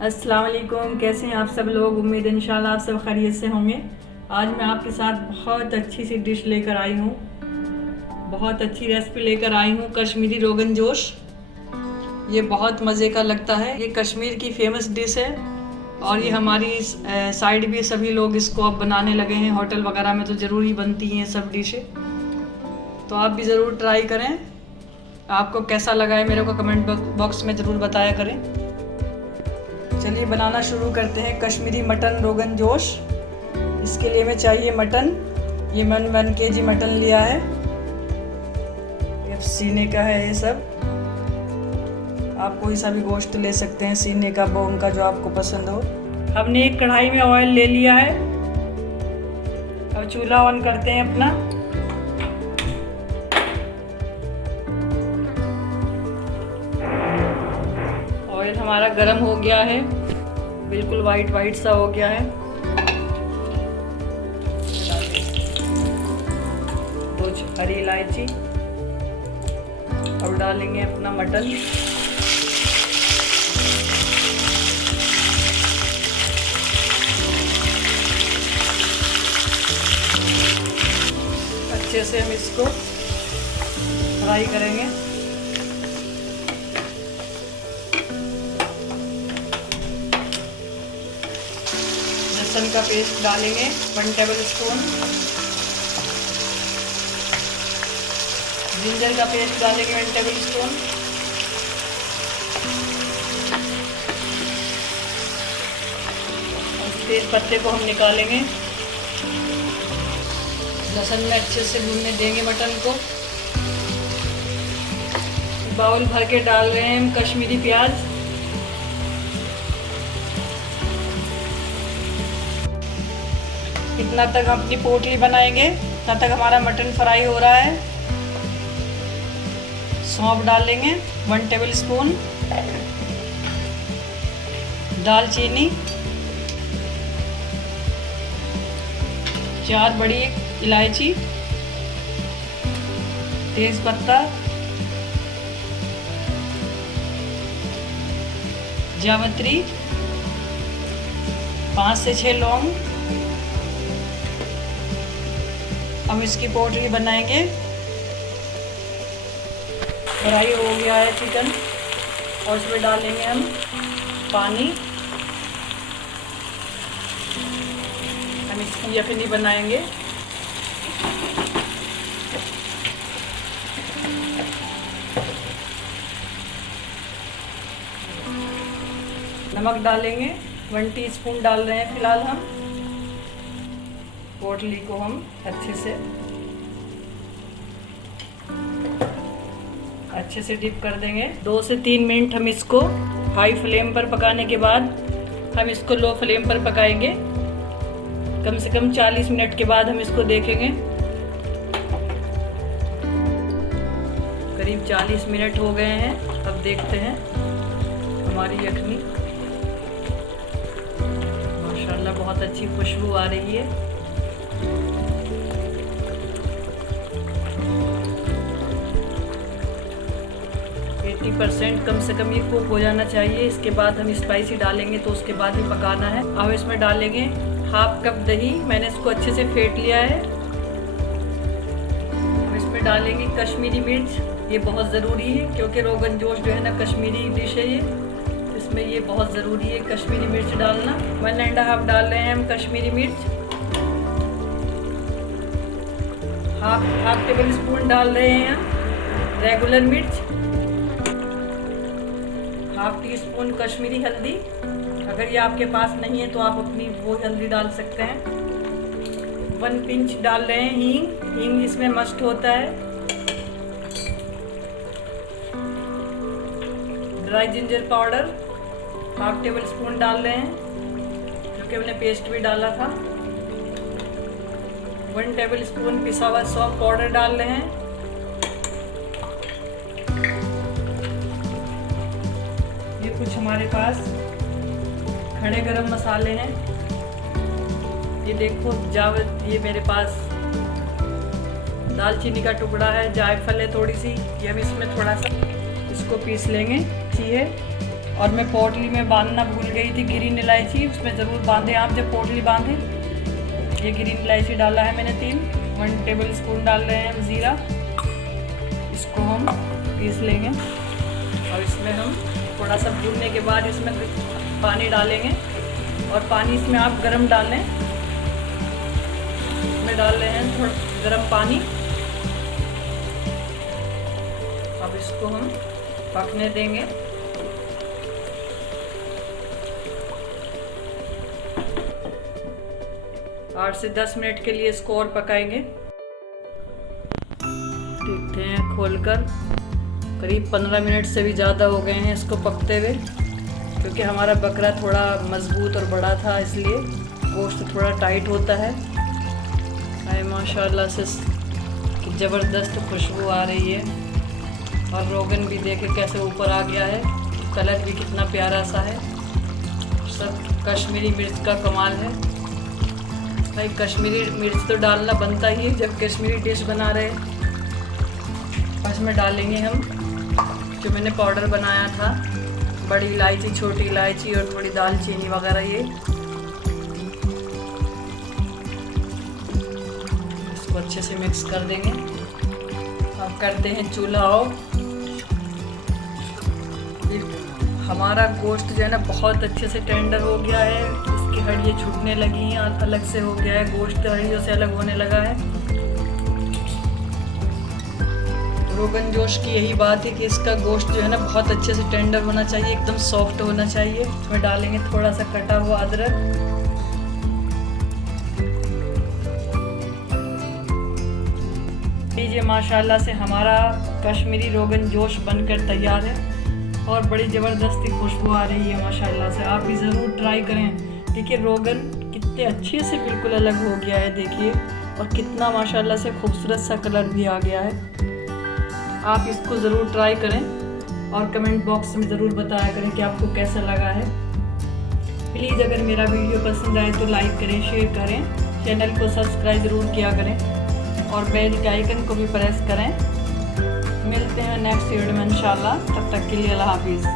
अस्सलाम वालेकुम। कैसे हैं आप सब लोग? उम्मीद है इंशाल्लाह आप सब खैरियत से होंगे। आज मैं आपके साथ बहुत अच्छी सी डिश लेकर आई हूँ, बहुत अच्छी रेसिपी लेकर आई हूँ, कश्मीरी रोगन जोश। ये बहुत मज़े का लगता है। ये कश्मीर की फेमस डिश है और ये हमारी साइड भी सभी लोग इसको अब बनाने लगे हैं। होटल वगैरह में तो ज़रूर ही बनती हैं सब डिशें, तो आप भी ज़रूर ट्राई करें। आपको कैसा लगा है मेरे को कमेंट बॉक्स में ज़रूर बताया करें। चलिए बनाना शुरू करते हैं। कश्मीरी मटन रोगन जोश। इसके लिए हमें चाहिए मटन। ये मैंने 1 kg मटन लिया है। ये सीने का है। ये सब आप कोई सा भी गोश्त ले सकते हैं, सीने का, बोन का, जो आपको पसंद हो। हमने एक कढ़ाई में ऑयल ले लिया है। अब चूल्हा ऑन करते हैं अपना। ऑयल हमारा गर्म हो गया है, बिल्कुल वाइट सा हो गया है। 2 हरी इलायची। अब डालेंगे अपना मटन। अच्छे से हम इसको फ्राई करेंगे। लहसुन का पेस्ट डालेंगे 1 टेबलस्पून। जिंजर का पेस्ट डालेंगे 1 टेबलस्पून। और तेज पत्ते को हम निकालेंगे। लहसुन में अच्छे से भूनने देंगे मटन को। बाउल भर के डाल रहे हैं हम कश्मीरी प्याज। इतना तक हम अपनी पोटली बनाएंगे, इतना तक हमारा मटन फ्राई हो रहा है। सौंफ डालेंगे 1 टेबलस्पून। दालचीनी, 4 बड़ी इलायची, तेज पत्ता, जावित्री, 5 से 6 लौंग। हम इसकी पोटली बनाएंगे। फ्राई हो गया है चिकन और इसमें डालेंगे हम पानी। हम इसकी यखनी बनाएंगे। नमक डालेंगे 1 टीस्पून डाल रहे हैं फिलहाल हम। पोटली को हम अच्छे से डिप कर देंगे। 2 से 3 मिनट हम इसको हाई फ्लेम पर पकाने के बाद हम इसको लो फ्लेम पर पकाएंगे। कम से कम 40 मिनट के बाद हम इसको देखेंगे। करीब 40 मिनट हो गए हैं। अब देखते हैं हमारी यखनी। माशाल्लाह बहुत अच्छी खुशबू आ रही है। 80% कम से कम ये कुक हो जाना चाहिए। इसके बाद हम स्पाइसी डालेंगे तो उसके बाद भी पकाना है। अब इसमें डालेंगे 1/2 कप दही। मैंने इसको अच्छे से फेंट लिया है। अब इसमें डालेंगे कश्मीरी मिर्च। ये बहुत ज़रूरी है क्योंकि रोगन जोश जो है ना कश्मीरी डिश है। ये इसमें ये बहुत ज़रूरी है कश्मीरी मिर्च डालना। 1.5 डाल रहे हैं हम कश्मीरी मिर्च। हाफ टेबल स्पून डाल रहे हैं हम रेगुलर मिर्च। 1/2 टीस्पून कश्मीरी हल्दी। अगर ये आपके पास नहीं है तो आप अपनी वो हल्दी डाल सकते हैं। 1 पिंच डाल रहे हैं हींग। हींग इसमें मस्ट होता है। Dry ginger powder 1/2 table spoon डाल रहे हैं, जो कि हमने पेस्ट भी डाला था। 1 टेबल स्पून पिसा हुआ सौंफ पाउडर डाल रहे हैं। ये कुछ हमारे पास खड़े गरम मसाले हैं। ये देखो ये मेरे पास दालचीनी का टुकड़ा है, जायफल है थोड़ी सी। ये हम इसमें थोड़ा सा इसको पीस लेंगे। है और मैं पोटली में बांधना भूल गई थी ग्रीन इलायची, उसमें ज़रूर बांधें आप जब पोटली बांधें। ये ग्रीन इलायची डाला है मैंने 1 टेबल स्पून डाल रहे हैं हम ज़ीरा। इसको हम पीस लेंगे और इसमें हम थोड़ा सा भूनने के बाद इसमें पानी डालेंगे। और पानी इसमें आप गरम डालें, इसमें डाल रहे हैं थोड़ा गरम पानी। अब इसको हम पकने देंगे। आठ से 10 मिनट के लिए इसको और पकाएंगे। देखते हैं खोलकर, करीब 15 मिनट से भी ज़्यादा हो गए हैं इसको पकते हुए, क्योंकि हमारा बकरा थोड़ा मज़बूत और बड़ा था, इसलिए गोश्त थोड़ा टाइट होता है। हाय माशाल्लाह से ज़बरदस्त खुशबू आ रही है और रोगन भी देखे कैसे ऊपर आ गया है, कलर भी कितना प्यारा सा है। सब कश्मीरी मिर्च का कमाल है भाई। कश्मीरी मिर्च तो डालना बनता ही है जब कश्मीरी डिश बना रहे। इसमें डालेंगे हम जो मैंने पाउडर बनाया था, बड़ी इलायची, छोटी इलायची और थोड़ी दालचीनी वगैरह। ये इसको अच्छे से मिक्स कर देंगे। अब करते हैं चूल्हा ऑफ। हमारा गोश्त जो है ना बहुत अच्छे से टेंडर हो गया है, इसकी हड्डियाँ छूटने लगी हैं, अलग से हो गया है गोश्त, हड्डियों से अलग होने लगा है। रोगन जोश की यही बात है कि इसका गोश्त जो है ना बहुत अच्छे से टेंडर होना चाहिए, एकदम सॉफ्ट होना चाहिए। इसमें डालेंगे थोड़ा सा कटा हुआ अदरक, लीजिए माशाल्लाह से हमारा कश्मीरी रोगन जोश बनकर तैयार है और बड़ी ज़बरदस्ती खुशबू आ रही है माशाल्लाह से। आप भी ज़रूर ट्राई करें। देखिए रोगन कितने अच्छे से बिल्कुल अलग हो गया है, देखिए, और कितना माशाल्लाह से खूबसूरत सा कलर भी आ गया है। आप इसको ज़रूर ट्राई करें और कमेंट बॉक्स में ज़रूर बताया करें कि आपको कैसा लगा है। प्लीज़ अगर मेरा वीडियो पसंद आए तो लाइक करें, शेयर करें, चैनल को सब्सक्राइब ज़रूर किया करें और बेल के आइकन को भी प्रेस करें। मिलते हैं नेक्स्ट वीडियो में इंशाल्लाह। तब तक के लिए अल्लाह हाफिज़।